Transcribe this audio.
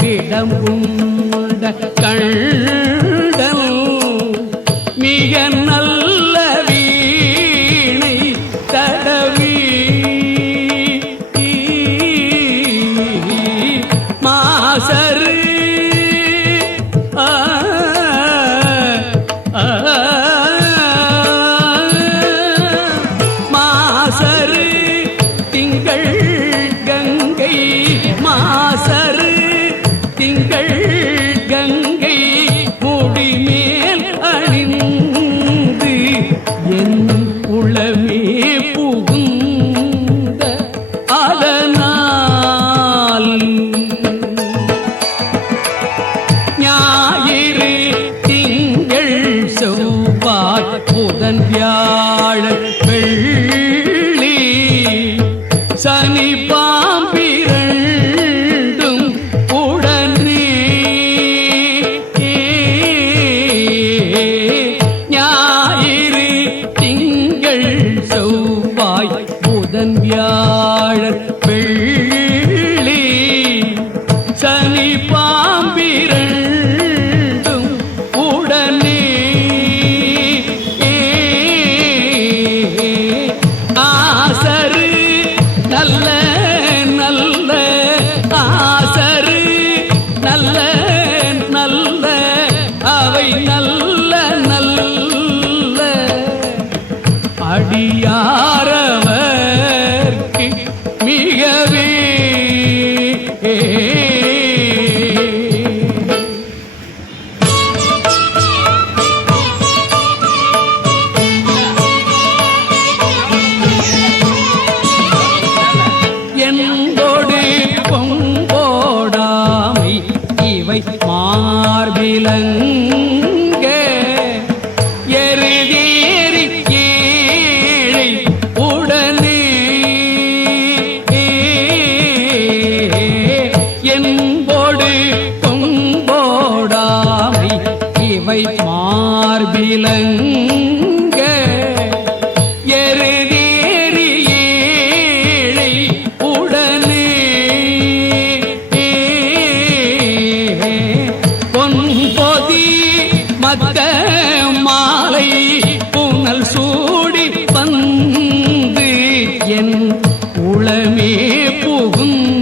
கண் கண் सदन प्यार வைத்தார் என்போடு கொங்கோடாமை இவை மார்பிலங்க. எருதேறி ஏழை உடனே பொன்பொதி மத்த மாலை புனல் சூடி வந்து என் உளமே புகுந்த